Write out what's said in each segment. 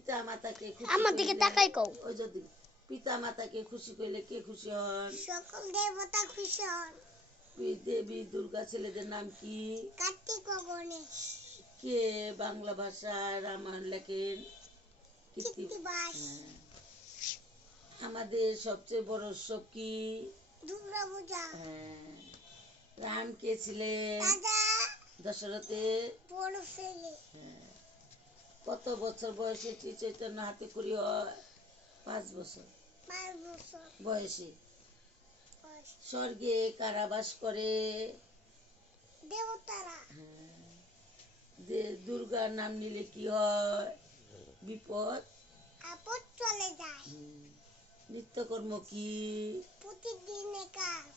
পিতা মাতাকে খুশি আমার দিকে তাকাই কও। ওই যদি পিতা মাতাকে খুশি কইলে কে খুশি হন? সকল দেবতা খুশি হন। দেবী দুর্গা ছেলেদের নাম কি? কার্তিক ও গণেশ। কে বাংলা ভাষায় রামায়ণ লেখেন? কৃত্তিবাস। আমাদের সবচেয়ে বড় উৎসব কি? দুর্গা পূজা। রাম কে ছিলেন? রাজা। দশরথের বড় ছেলে। কত বছর বয়সে শ্রী চৈতন্য হাতে খড়ি হয়? 5 বছর 5 বছর বয়সে। স্বর্গে কারা বাস করে? দেবতারা। দুর্গার নাম নিলে কি হয়? বিপদ আপদ চলে যায়। নিত্যকর্ম কি? প্রতিদিনের কাজ।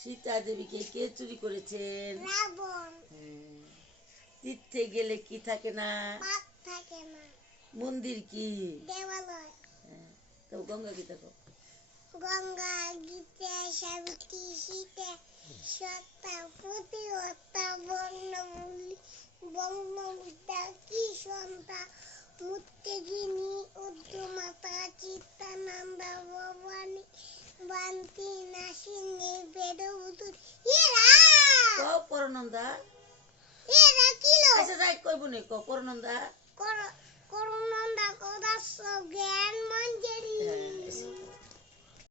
সীতা দেবীকে কে চুরি করেছেন? রাবণ। তীর্থে গেলে কি থাকে না? পাপ থাকে না। মন্দির কি? দেবালয়। তো গঙ্গা কি থাকো? গঙ্গা গীতা সাবিত্রী সীতা সত্তা প্রতিহত্যা বর্ণমূলী বঙ্গবিদ্যা কি সন্তা মুত্তেগিনী উদ্যমাতা চিত্তানন্দা ভবানী বান্তি নাসিনী বেদবুতুর এরা পরনন্দা কিলো আচ্ছা যাই কইব নে পরনন্দা করুনন্দা কদাস জ্ঞান মঞ্জরি।